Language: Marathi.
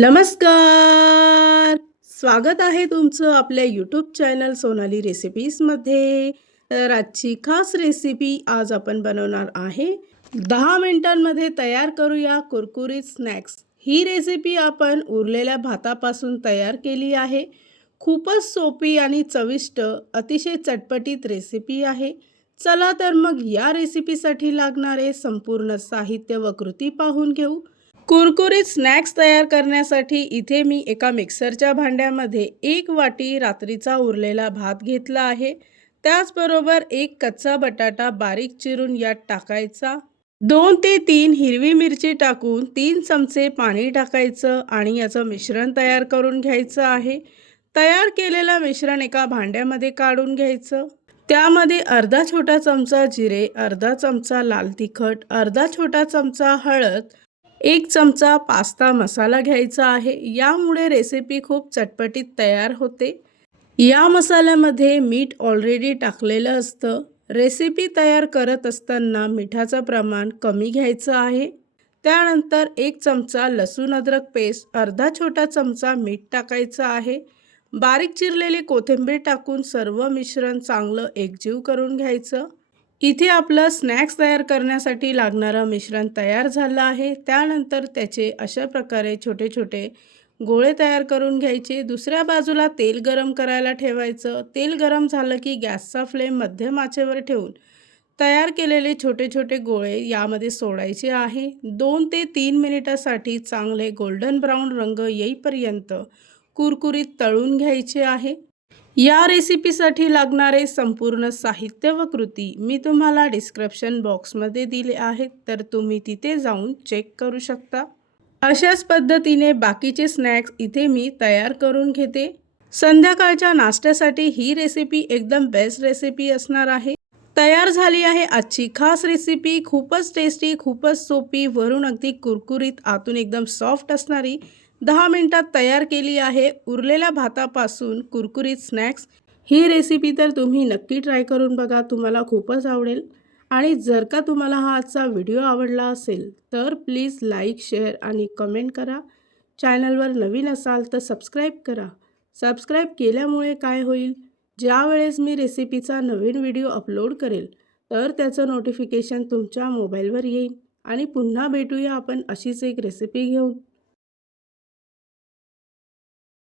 नमस्कार. स्वागत आहे तुमचं आपल्या यूट्यूब चॅनल सोनाली रेसिपीजमध्ये. तर आजची खास रेसिपी आज आपण बनवणार आहे 10 मिनिटांमध्ये तयार करूया कुरकुरीत स्नॅक्स. ही रेसिपी आपण उरलेल्या भातापासून तयार केली आहे. खूपच सोपी आणि चविष्ट अतिशय चटपटीत रेसिपी आहे. चला तर मग या रेसिपीसाठी लागणारे संपूर्ण साहित्य व कृती पाहून घेऊ. कुरकुरीत स्नॅक्स तयार करण्यासाठी इथे मी एका मिक्सरच्या भांड्यामध्ये 1 वाटी रात्रीचा उरलेला भात घेतला आहे. त्याचबरोबर 1 कच्चा बटाटा बारीक चिरून यात टाकायचा. 2 ते 3 हिरवी मिरची टाकून 3 चमचे पाणी टाकायचं आणि याचं मिश्रण तयार करून घ्यायचं आहे. तयार केलेलं मिश्रण एका भांड्यामध्ये काढून घ्यायचं. त्यामध्ये अर्धा छोटा चमचा जिरे, अर्धा चमचा लाल तिखट, अर्धा छोटा चमचा हळद, 1 चमचा पास्ता मसाला घ्यायचा आहे. यामुळे रेसिपी खूप चटपटीत तयार होते. या मसाल्यामध्ये मीठ ऑलरेडी टाकलेलं असतं. रेसिपी तयार करत असताना मिठाचं प्रमाण कमी घ्यायचं आहे. त्यानंतर 1 चमचा लसूण अद्रक पेस्ट, अर्धा छोटा चमचा मीठ टाकायचं आहे. बारीक चिरलेली कोथिंबीर टाकून सर्व मिश्रण चांगलं एकजीव करून घ्यायचं. इथे आपलं स्नॅक्स तयार करण्यासाठी लागणारं मिश्रण तयार झालं आहे. त्यानंतर त्याचे अशा प्रकारे छोटे छोटे गोळे तयार करून घ्यायचे. दुसऱ्या बाजूला तेल गरम करायला ठेवायचं. तेल गरम झालं की गॅसचा फ्लेम मध्यम आचेवर ठेवून तयार केलेले छोटे छोटे गोळे यामध्ये सोडायचे आहे. 2 ते 3 मिनिटासाठी चांगले गोल्डन ब्राऊन रंग येईपर्यंत कुरकुरीत तळून घ्यायचे आहे. या रेसिपीसाठी लागणारे संपूर्ण साहित्य व कृती मी तुम्हाला डिस्क्रिप्शन बॉक्समध्ये दिले आहेत, तर तुम्ही तिथे जाऊन चेक करू शकता. अशाच पद्धतीने बाकीचे स्नॅक्स इथे मी तयार करून घेते. संध्याकाळच्या नाश्त्यासाठी ही रेसिपी एकदम बेस्ट रेसिपी असणार आहे. तयार झाली आहे आजची खास रेसिपी. खूपच टेस्टी, खूपच सोपी, वरून अगदी कुरकुरीत, आतून एकदम सॉफ्ट असणारी 10 मिनिटात तयार केली आहे उरलेल्या भातापासून कुरकुरीत स्नॅक्स. ही रेसिपी तर तुम्ही नक्की ट्राय करून बघा, तुम्हाला खूपच आवडेल. आणि जर का तुम्हाला हा आजचा व्हिडिओ आवडला असेल तर प्लीज लाईक, शेअर आणि कमेंट करा. चॅनलवर नवीन असाल तर सबस्क्राईब करा. सबस्क्राईब केल्यामुळे काय होईल, ज्या वेळेस मी रेसिपीचा नवीन व्हिडिओ अपलोड करेल तर त्याचं नोटिफिकेशन तुमच्या मोबाईलवर येईल. आणि पुन्हा भेटूया आपण अशीच एक रेसिपी घेऊन.